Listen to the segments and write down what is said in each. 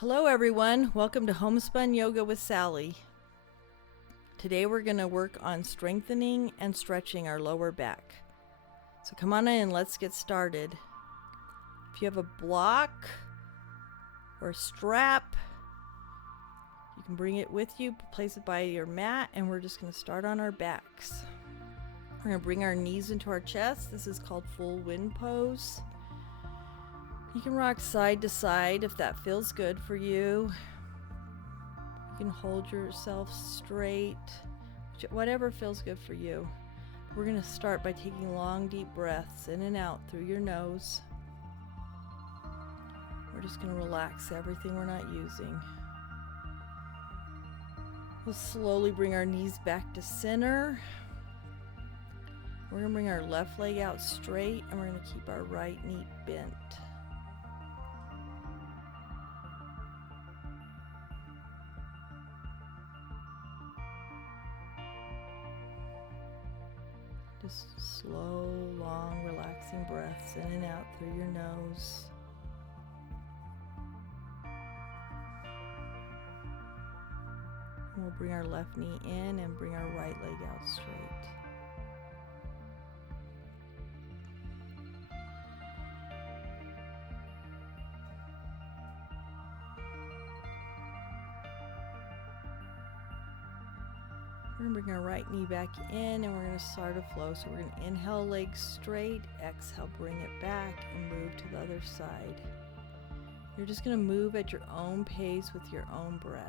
Hello everyone, welcome to Homespun Yoga with Sally. Today we're going to work on strengthening and stretching our lower back. So come on in, let's get started. If you have a block or a strap, you can bring it with you, place it by your mat, and we're just going to start on our backs. We're going to bring our knees into our chest. This is called full wind pose. You can rock side to side if that feels good for you. You can hold yourself straight, whatever feels good for you. We're going to start by taking long, deep breaths in and out through your nose. We're just going to relax everything we're not using. We'll slowly bring our knees back to center. We're going to bring our left leg out straight, and we're going to keep our right knee bent. Just slow, long, relaxing breaths in and out through your nose. And we'll bring our left knee in and bring our right leg out straight. We're going to bring our right knee back in, and we're going to start a flow. So we're going to inhale, legs straight, exhale, bring it back, and move to the other side. You're just going to move at your own pace with your own breath.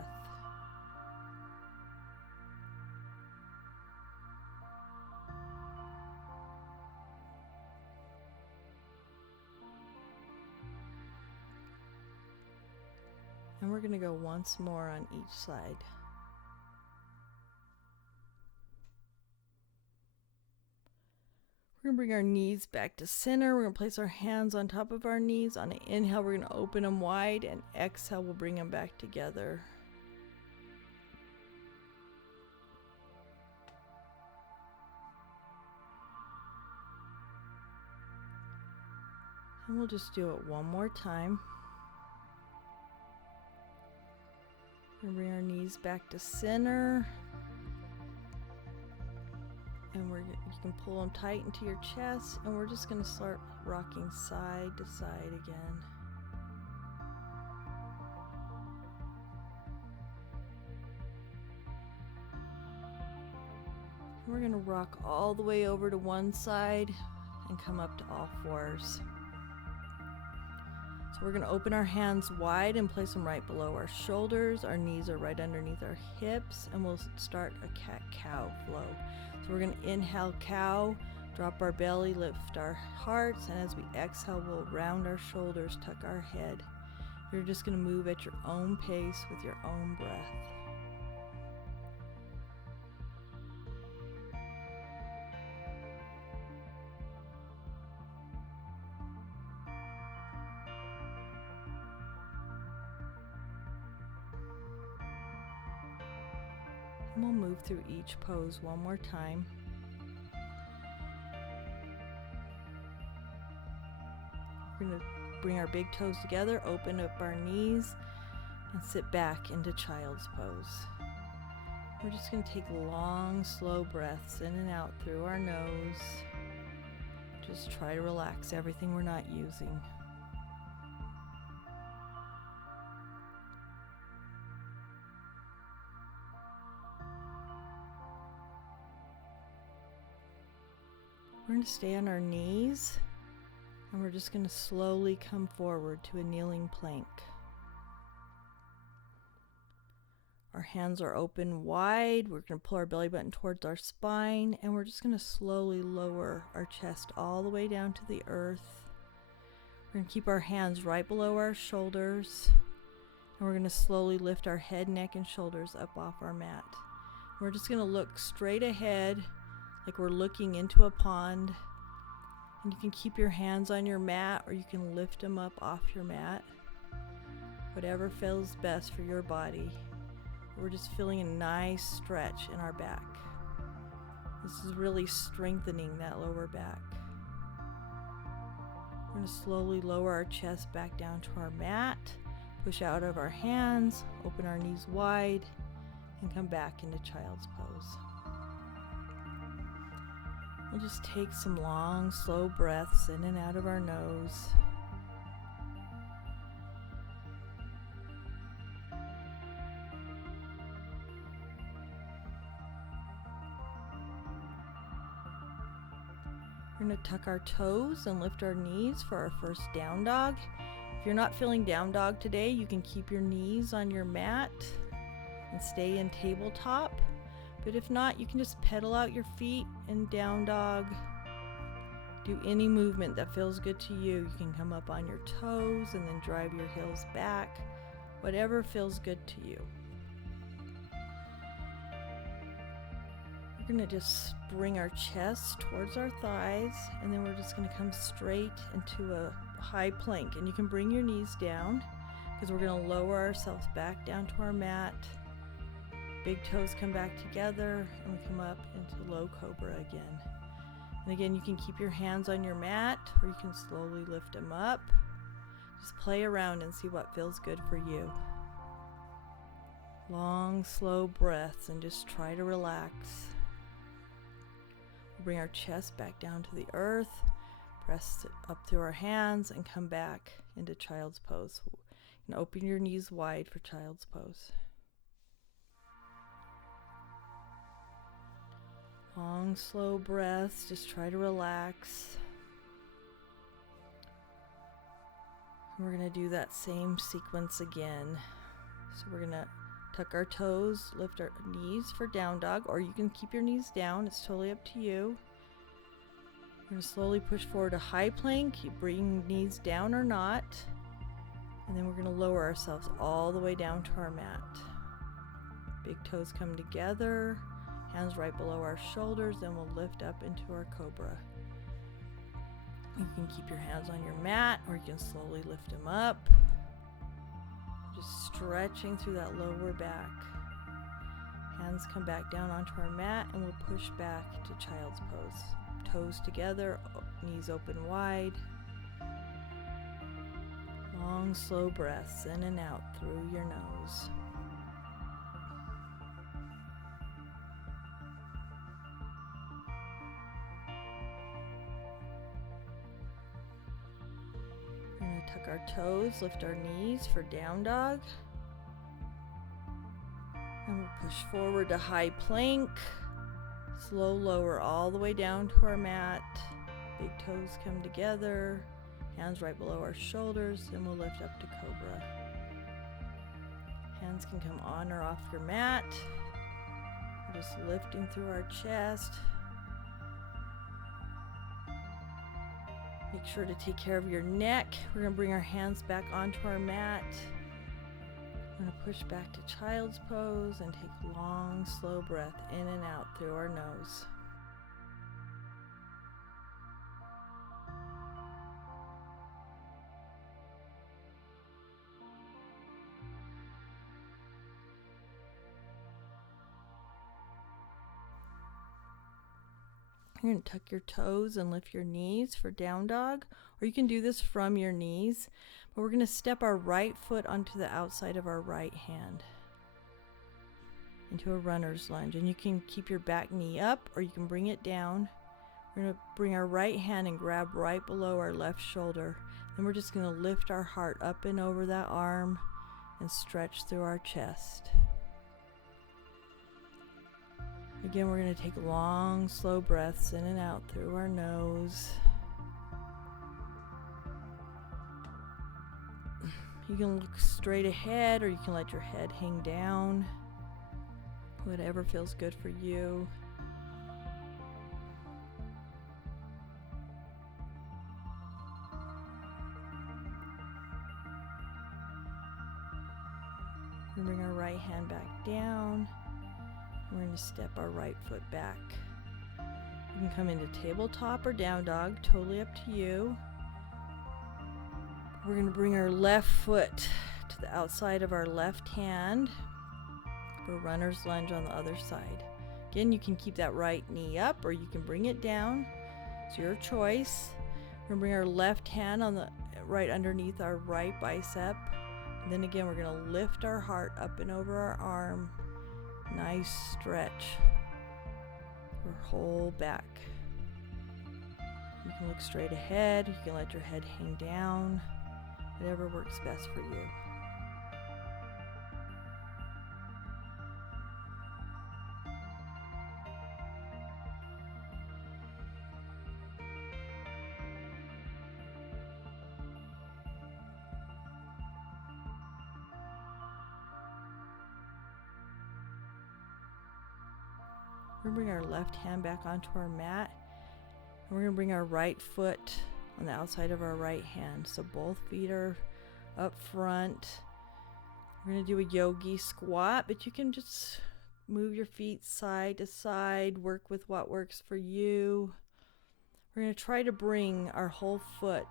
And we're going to go once more on each side. We're going to bring our knees back to center. We're going to place our hands on top of our knees. On an inhale, we're going to open them wide, and exhale, we'll bring them back together. And we'll just do it one more time. We're going to bring our knees back to center. And you can pull them tight into your chest, and we're just going to start rocking side to side again. And we're going to rock all the way over to one side and come up to all fours. So we're going to open our hands wide and place them right below our shoulders. Our knees are right underneath our hips, and we'll start a cat-cow flow. So we're going to inhale cow, drop our belly, lift our hearts, and as we exhale, we'll round our shoulders, tuck our head. You're just going to move at your own pace with your own breath. And we'll move through each pose one more time. We're going to bring our big toes together, open up our knees, and sit back into child's pose. We're just going to take long, slow breaths in and out through our nose. Just try to relax everything we're not using. We're going to stay on our knees, and we're just going to slowly come forward to a kneeling plank. Our hands are open wide. We're going to pull our belly button towards our spine, and we're just going to slowly lower our chest all the way down to the earth. We're going to keep our hands right below our shoulders, and we're going to slowly lift our head, neck, and shoulders up off our mat. We're just going to look straight ahead, like we're looking into a pond. And you can keep your hands on your mat, or you can lift them up off your mat. Whatever feels best for your body. We're just feeling a nice stretch in our back. This is really strengthening that lower back. We're going to slowly lower our chest back down to our mat. Push out of our hands, open our knees wide, and come back into child's pose. We'll just take some long, slow breaths in and out of our nose. We're going to tuck our toes and lift our knees for our first down dog. If you're not feeling down dog today, you can keep your knees on your mat and stay in tabletop. But if not, you can just pedal out your feet in down dog. Do any movement that feels good to you. You can come up on your toes and then drive your heels back. Whatever feels good to you. We're going to just bring our chest towards our thighs, and then we're just going to come straight into a high plank. And you can bring your knees down because we're going to lower ourselves back down to our mat. Big toes come back together, and we come up into low cobra again. And again, you can keep your hands on your mat, or you can slowly lift them up. Just play around and see what feels good for you. Long, slow breaths, and just try to relax. We'll bring our chest back down to the earth, press it up through our hands, and come back into child's pose. And open your knees wide for child's pose. Long, slow breaths. Just try to relax. And we're going to do that same sequence again. So we're going to tuck our toes, lift our knees for down dog, or you can keep your knees down. It's totally up to you. We're going to slowly push forward to high plank. You bring knees down or not. And then we're going to lower ourselves all the way down to our mat. Big toes come together. Hands right below our shoulders, then we'll lift up into our cobra. You can keep your hands on your mat, or you can slowly lift them up. Just stretching through that lower back. Hands come back down onto our mat, and we'll push back to child's pose. Toes together, knees open wide. Long, slow breaths in and out through your nose. Tuck our toes, lift our knees for down dog. And we'll push forward to high plank. Slow lower all the way down to our mat. Big toes come together. Hands right below our shoulders, and we'll lift up to cobra. Hands can come on or off your mat. We're just lifting through our chest. Make sure to take care of your neck. We're going to bring our hands back onto our mat. We're going to push back to child's pose and take long, slow breath in and out through our nose. You're going to tuck your toes and lift your knees for down dog, or you can do this from your knees, but we're going to step our right foot onto the outside of our right hand into a runner's lunge, and you can keep your back knee up or you can bring it down. We're going to bring our right hand and grab right below our left shoulder, and we're just going to lift our heart up and over that arm and stretch through our chest. Again, we're going to take long, slow breaths in and out through our nose. You can look straight ahead, or you can let your head hang down. Whatever feels good for you. And bring our right hand back down. We're going to step our right foot back. You can come into tabletop or down dog, totally up to you. We're going to bring our left foot to the outside of our left hand for runner's lunge on the other side. Again, you can keep that right knee up or you can bring it down. It's your choice. We're going to bring our left hand on the right underneath our right bicep. Then again, we're going to lift our heart up and over our arm. Nice stretch for whole back. You can look straight ahead. You can let your head hang down. Whatever works best for you. We're going to bring our left hand back onto our mat. And we're going to bring our right foot on the outside of our right hand. So both feet are up front. We're going to do a yogi squat, but you can just move your feet side to side, work with what works for you. We're going to try to bring our whole foot,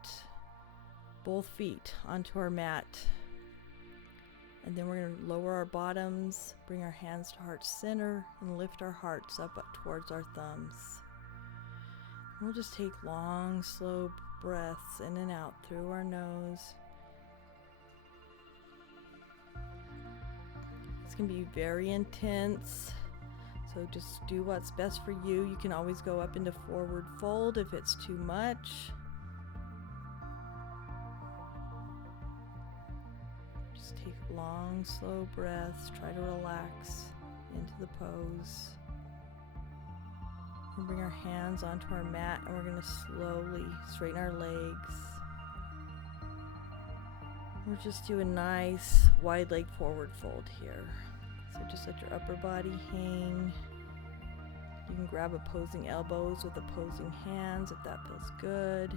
both feet, onto our mat. And then we're going to lower our bottoms, bring our hands to heart center, and lift our hearts up towards our thumbs. We'll just take long, slow breaths in and out through our nose. It's going to be very intense, so just do what's best for you. You can always go up into forward fold if it's too much. Just take long, slow breaths. Try to relax into the pose. We'll bring our hands onto our mat, and we're going to slowly straighten our legs. We'll just do a nice wide leg forward fold here. So just let your upper body hang. You can grab opposing elbows with opposing hands if that feels good.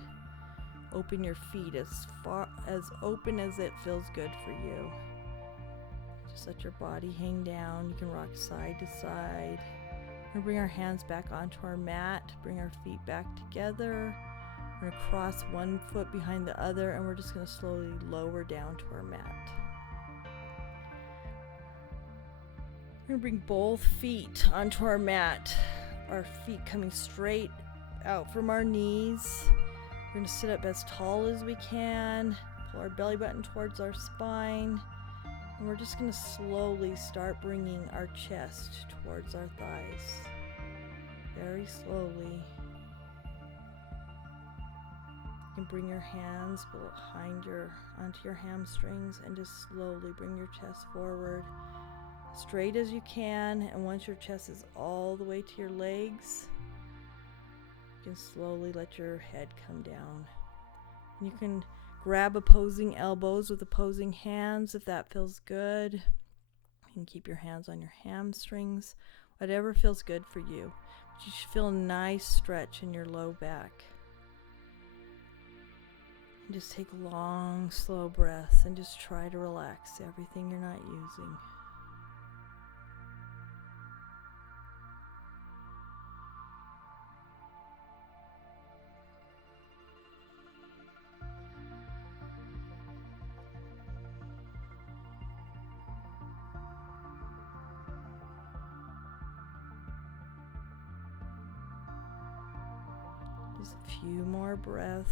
Open your feet as open as it feels good for you. Just let your body hang down. You can rock side to side. We're going to bring our hands back onto our mat, bring our feet back together. We're going to cross one foot behind the other, and we're just going to slowly lower down to our mat. We're going to bring both feet onto our mat, our feet coming straight out from our knees. We're going to sit up as tall as we can, pull our belly button towards our spine, and we're just going to slowly start bringing our chest towards our thighs. Very slowly. You can bring your hands onto your hamstrings and just slowly bring your chest forward, straight as you can. And once your chest is all the way to your legs, you can slowly let your head come down. And you can grab opposing elbows with opposing hands if that feels good. You can keep your hands on your hamstrings, whatever feels good for you. But you should feel a nice stretch in your low back. And just take long, slow breaths and just try to relax everything you're not using. Just a few more breaths.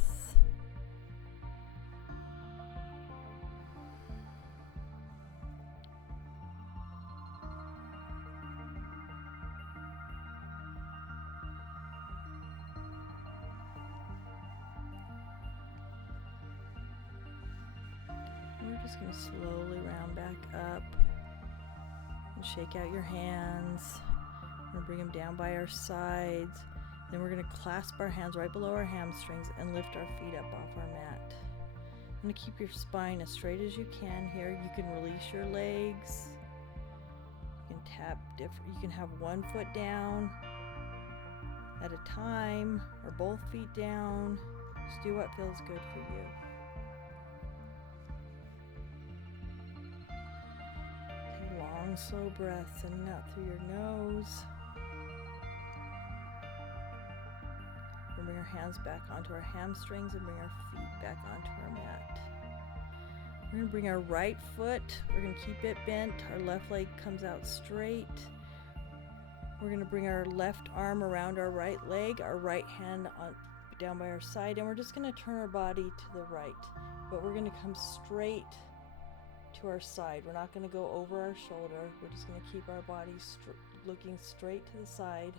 We're just going to slowly round back up and shake out your hands. We're going to bring them down by our sides. Then we're going to clasp our hands right below our hamstrings and lift our feet up off our mat. I'm going to keep your spine as straight as you can here. You can release your legs. You can tap different. You can have one foot down at a time or both feet down. Just do what feels good for you. Take long, slow breaths in and out through your nose. Bring our hands back onto our hamstrings and bring our feet back onto our mat. We're going to bring our right foot, we're going to keep it bent, our left leg comes out straight. We're going to bring our left arm around our right leg, our right hand down by our side, and we're just going to turn our body to the right. But we're going to come straight to our side. We're not going to go over our shoulder. We're just going to keep our body looking straight to the side.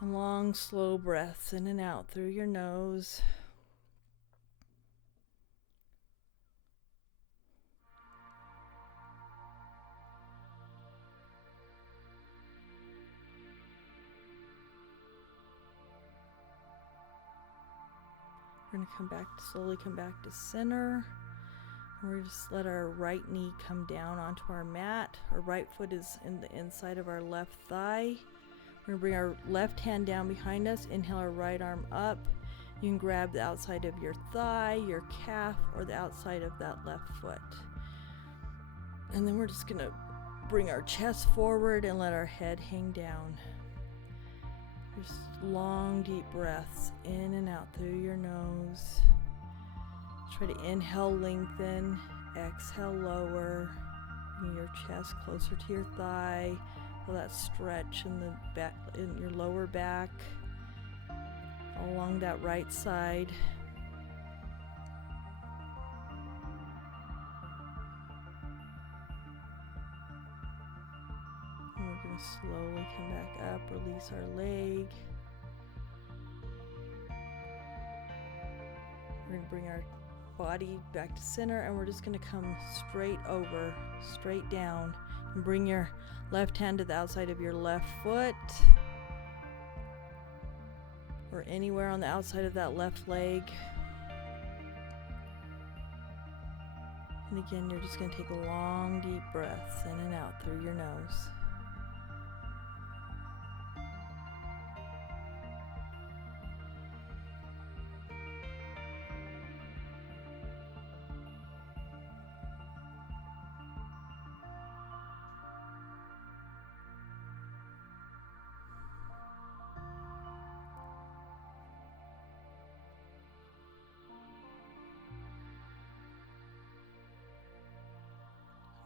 And long, slow breaths in and out through your nose. We're going to slowly come back to center. And we're just let our right knee come down onto our mat. Our right foot is in the inside of our left thigh. We're going to bring our left hand down behind us. Inhale our right arm up. You can grab the outside of your thigh, your calf, or the outside of that left foot. And then we're just going to bring our chest forward and let our head hang down. Just long, deep breaths in and out through your nose. Try to inhale, lengthen. Exhale, lower. Bring your chest closer to your thigh. Feel that stretch in the back, in your lower back, along that right side. And we're going to slowly come back up, release our leg. We're going to bring our body back to center, and we're just going to come straight over, straight down, and bring your left hand to the outside of your left foot, or anywhere on the outside of that left leg. And again, you're just going to take a long, deep breaths in and out through your nose.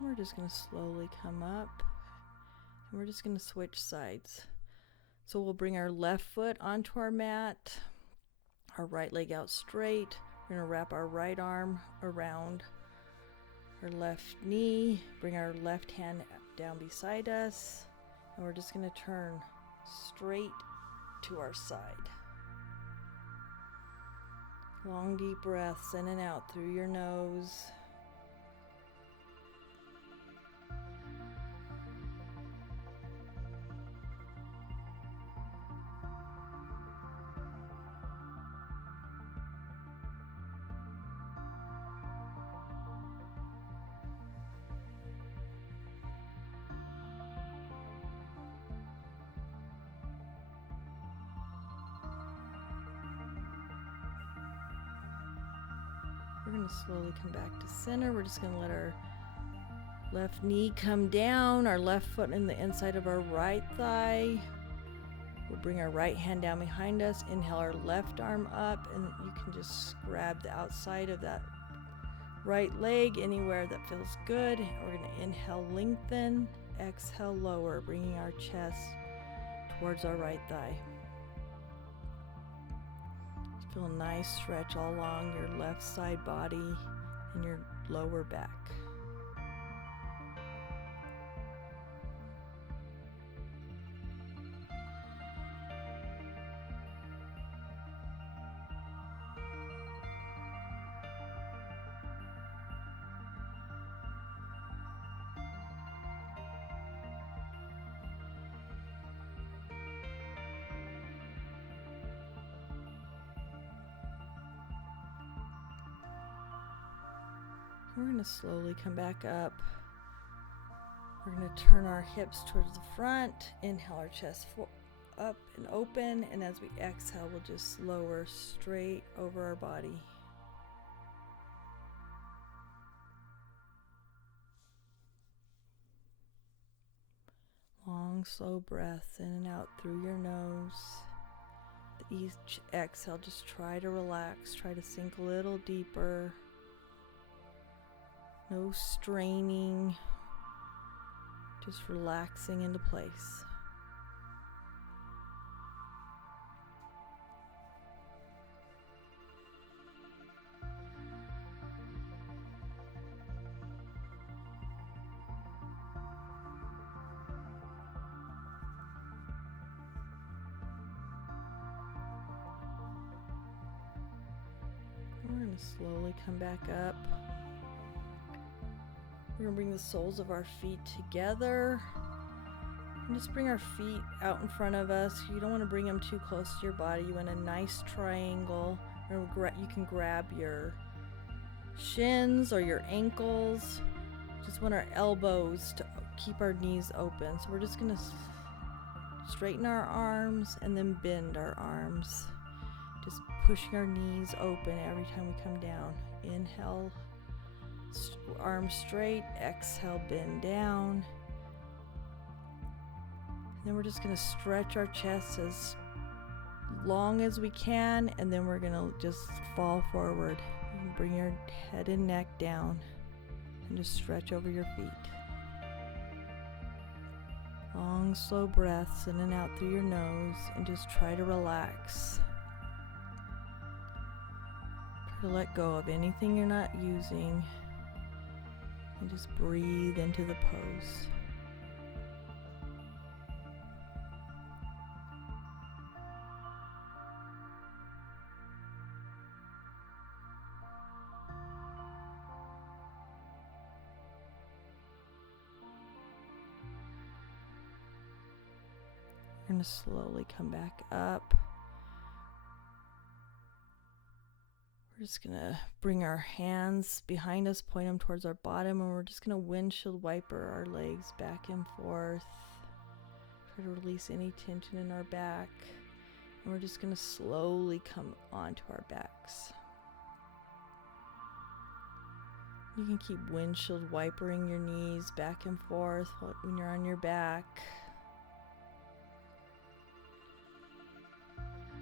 We're just going to slowly come up, and we're just going to switch sides. So we'll bring our left foot onto our mat, our right leg out straight. We're going to wrap our right arm around our left knee, bring our left hand down beside us, and we're just going to turn straight to our side. Long, deep breaths in and out through your nose. We're going to slowly come back to center. We're just going to let our left knee come down, our left foot in the inside of our right thigh. We'll bring our right hand down behind us. Inhale our left arm up, and you can just grab the outside of that right leg anywhere that feels good. We're going to inhale, lengthen. Exhale, lower, bringing our chest towards our right thigh. Feel a nice stretch all along your left side body and your lower back. We're going to slowly come back up. We're going to turn our hips towards the front. Inhale our chest up and open. And as we exhale, we'll just lower straight over our body. Long, slow breaths in and out through your nose. With each exhale, just try to relax. Try to sink a little deeper. No straining, just relaxing into place. Slowly come back up. We're going to bring the soles of our feet together. And just bring our feet out in front of us. You don't want to bring them too close to your body. You want a nice triangle. Or you can grab your shins or your ankles. Just want our elbows to keep our knees open. So we're just going to straighten our arms and then bend our arms. Just pushing our knees open every time we come down. Inhale, arms straight. Exhale, bend down. Then we're just going to stretch our chest as long as we can, and then we're going to just fall forward. You can bring your head and neck down and just stretch over your feet. Long, slow breaths in and out through your nose, and just try to relax. Try to let go of anything you're not using, and just breathe into the pose. We're going to slowly come back up. We're just going to bring our hands behind us, point them towards our bottom, and we're just going to windshield wiper our legs back and forth. Try to release any tension in our back. And we're just going to slowly come onto our backs. You can keep windshield wipering your knees back and forth when you're on your back.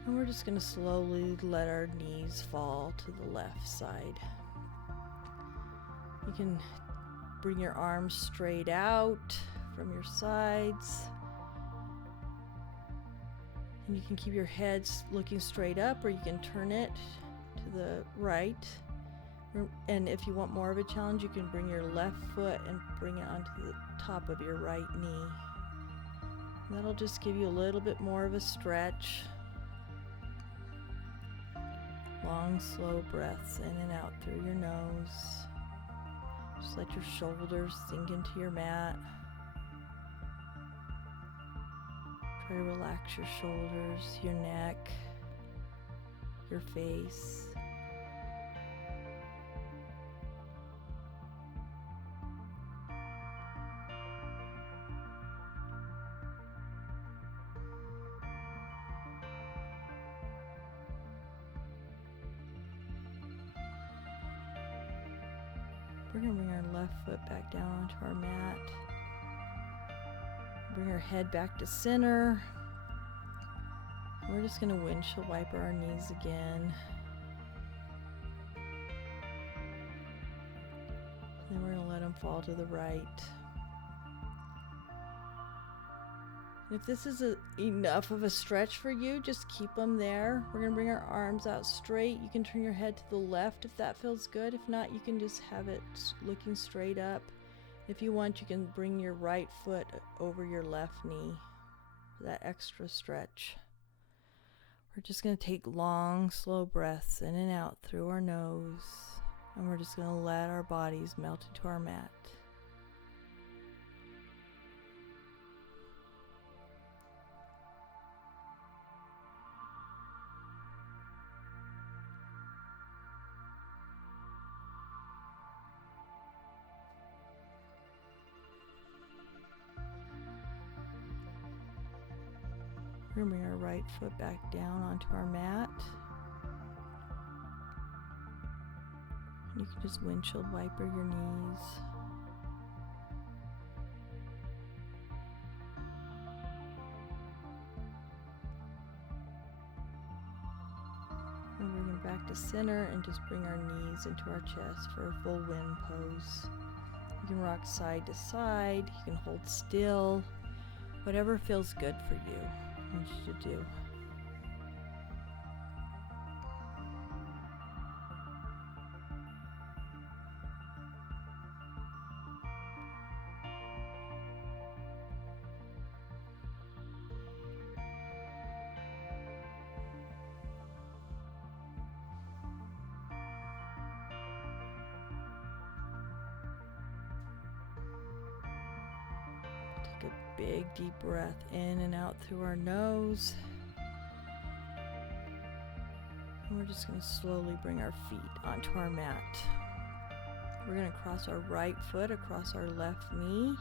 And we're just going to slowly let our knees fall to the left side. You can bring your arms straight out from your sides. And you can keep your head looking straight up, or you can turn it to the right. And if you want more of a challenge, you can bring your left foot and bring it onto the top of your right knee. And that'll just give you a little bit more of a stretch. Long, slow breaths in and out through your nose. Just let your shoulders sink into your mat. Try to relax your shoulders, your neck, your face. We're going to bring our left foot back down onto our mat. Bring our head back to center. We're just going to windshield wiper our knees again. Then we're going to let them fall to the right. If this is enough of a stretch for you, just keep them there. We're going to bring our arms out straight. You can turn your head to the left if that feels good. If not, you can just have it looking straight up. If you want, you can bring your right foot over your left knee for that extra stretch. We're just going to take long, slow breaths in and out through our nose. And we're just going to let our bodies melt into our mat. We're going to bring our right foot back down onto our mat. You can just windshield wiper your knees. And bring them back to center and just bring our knees into our chest for a full wind pose. You can rock side to side. You can hold still. Whatever feels good for you. I want you to do. big deep breath in and out through our nose. And we're just going to slowly bring our feet onto our mat. We're going to cross our right foot across our left knee.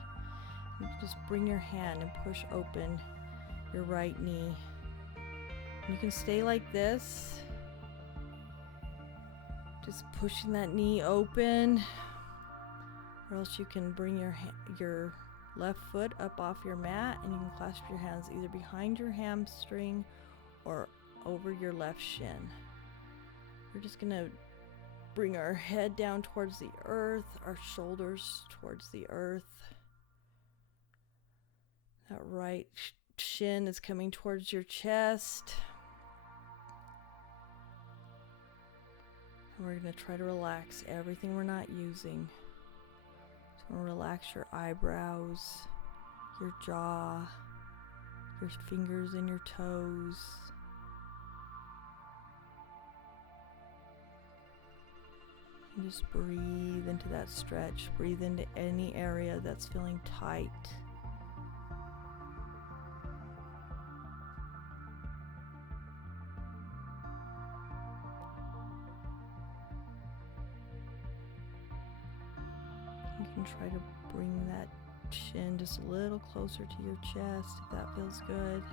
You just bring your hand and push open your right knee. You can stay like this, just pushing that knee open, or else you can bring your left foot up off your mat and you can clasp your hands either behind your hamstring or over your left shin. We're just going to bring our head down towards the earth, our shoulders towards the earth. That right shin is coming towards your chest. And we're going to try to relax everything we're not using. So we'll relax your eyebrows, your jaw, your fingers and your toes. And just breathe into that stretch. Breathe into any area that's feeling tight. You can try to bring that chin just a little closer to your chest if that feels good.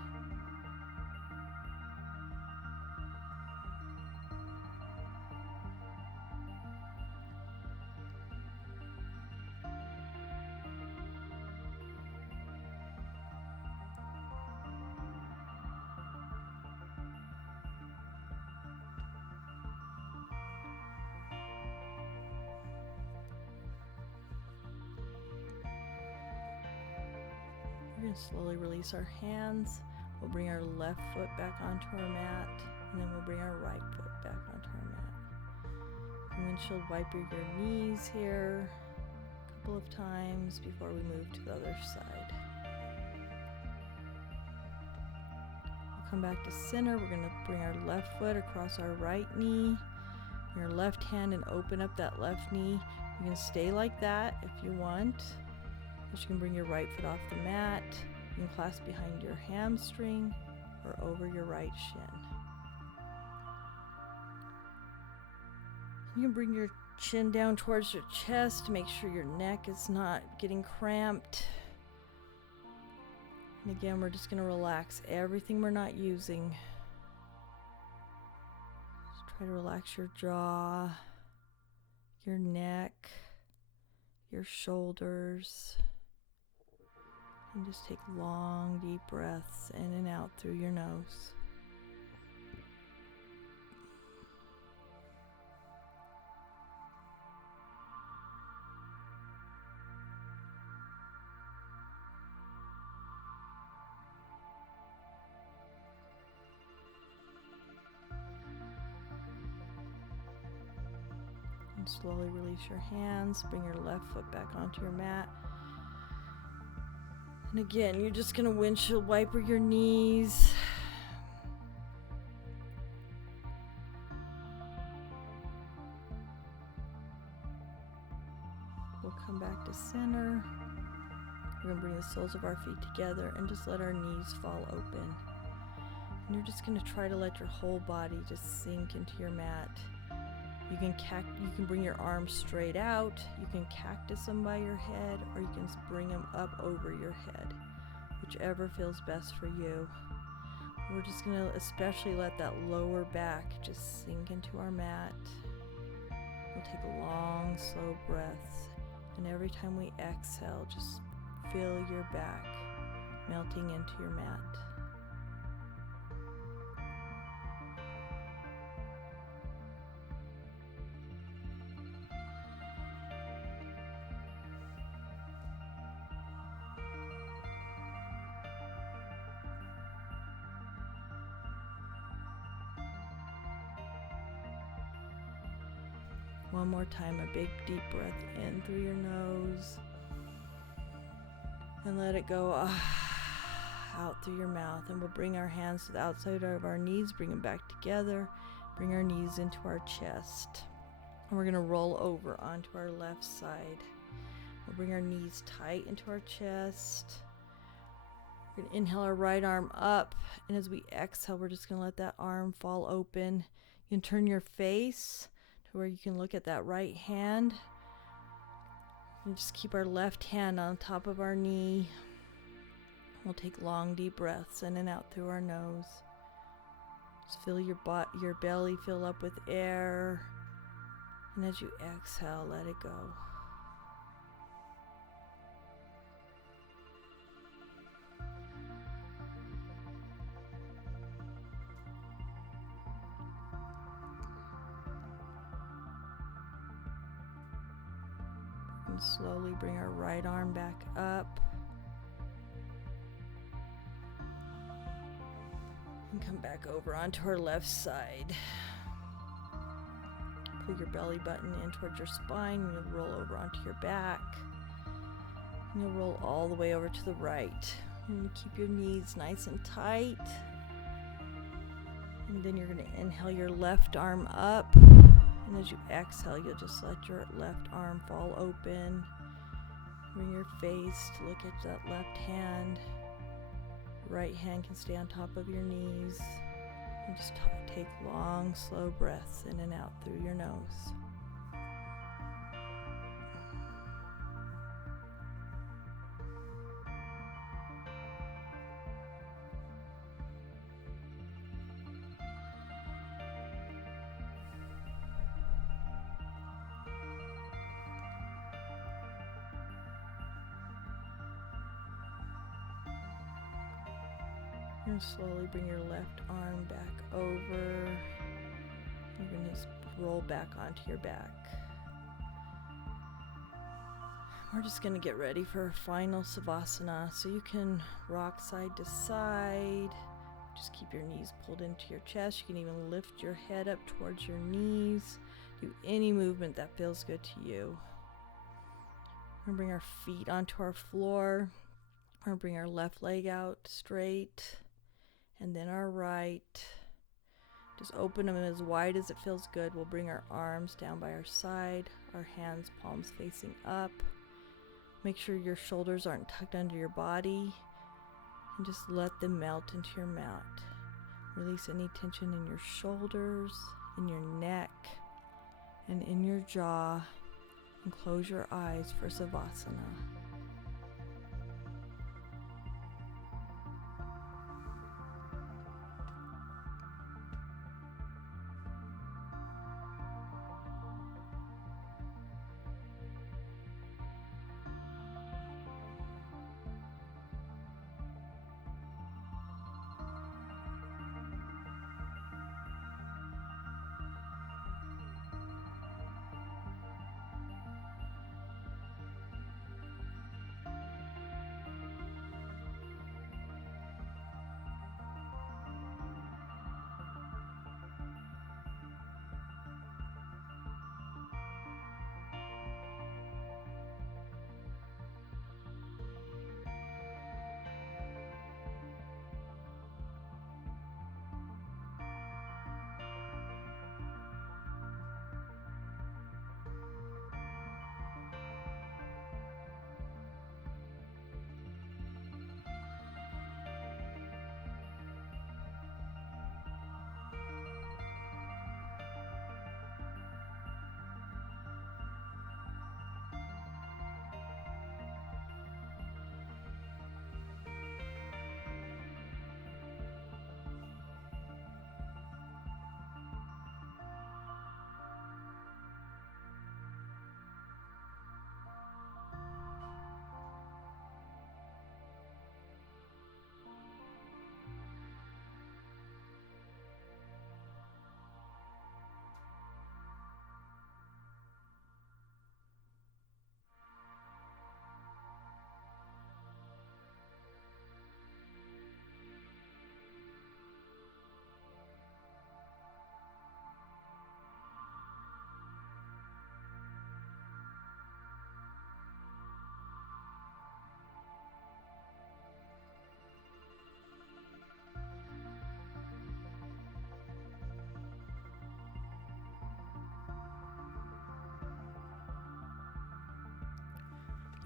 We're going to slowly release our hands. We'll bring our left foot back onto our mat, and then we'll bring our right foot back onto our mat. And windshield wiper your knees here a couple of times before we move to the other side. We'll come back to center. We're going to bring our left foot across our right knee, your left hand, and open up that left knee. You can stay like that if you want. You can bring your right foot off the mat. You can clasp behind your hamstring or over your right shin. You can bring your chin down towards your chest to make sure your neck is not getting cramped. And again, we're just going to relax everything we're not using. Just try to relax your jaw, your neck, your shoulders. And just take long, deep breaths in and out through your nose. And slowly release your hands. Bring your left foot back onto your mat. And again, you're just going to windshield wiper your knees. We'll come back to center. We're going to bring the soles of our feet together and just let our knees fall open. And you're just going to try to let your whole body just sink into your mat. You can bring your arms straight out, you can cactus them by your head, or you can bring them up over your head, whichever feels best for you. We're just going to especially let that lower back just sink into our mat. We'll take long, slow breaths, and every time we exhale, just feel your back melting into your mat. One more time, a big deep breath in through your nose and let it go out through your mouth. And we'll bring our hands to the outside of our knees, bring them back together, bring our knees into our chest. And we're going to roll over onto our left side. We'll bring our knees tight into our chest. We're going to inhale our right arm up, and as we exhale, we're just going to let that arm fall open. You can turn your face to where you can look at that right hand. And just keep our left hand on top of our knee. We'll take long, deep breaths in and out through our nose. Just feel your belly fill up with air. And as you exhale, let it go. And slowly bring our right arm back up. And come back over onto our left side. Pull your belly button in towards your spine. You'll roll over onto your back. And you'll roll all the way over to the right. And keep your knees nice and tight. And then you're going to inhale your left arm up. And as you exhale, you'll just let your left arm fall open. Bring your face to look at that left hand. Right hand can stay on top of your knees. And just take long, slow breaths in and out through your nose. And slowly bring your left arm back over. You're going to just roll back onto your back. We're just going to get ready for a final Savasana. So you can rock side to side. Just keep your knees pulled into your chest. You can even lift your head up towards your knees. Do any movement that feels good to you. We're going to bring our feet onto our floor. We're going to bring our left leg out straight. And then our right. Just open them as wide as it feels good. We'll bring our arms down by our side, our hands, palms facing up. Make sure your shoulders aren't tucked under your body. And just let them melt into your mat. Release any tension in your shoulders, in your neck, and in your jaw. And close your eyes for Savasana.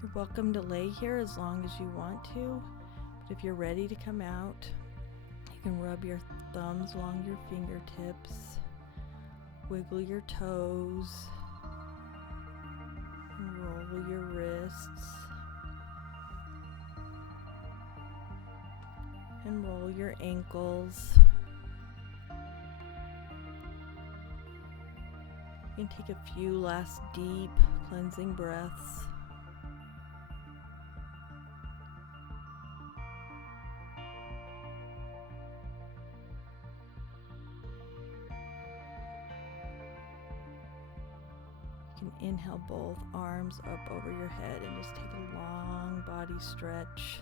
You're welcome to lay here as long as you want to. If you're ready to come out, you can rub your thumbs along your fingertips, wiggle your toes, and roll your wrists, and roll your ankles. You can take a few last deep cleansing breaths. You can inhale both arms up over your head and just take a long body stretch.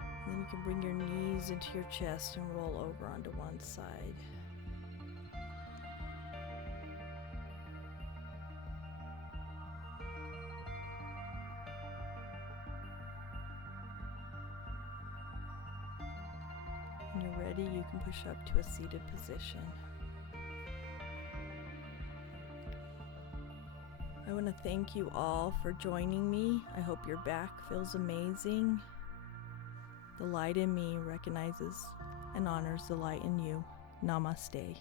And then you can bring your knees into your chest and roll over onto one side. When you're ready, you can push up to a seated position. I want to thank you all for joining me. I hope your back feels amazing. The light in me recognizes and honors the light in you. Namaste.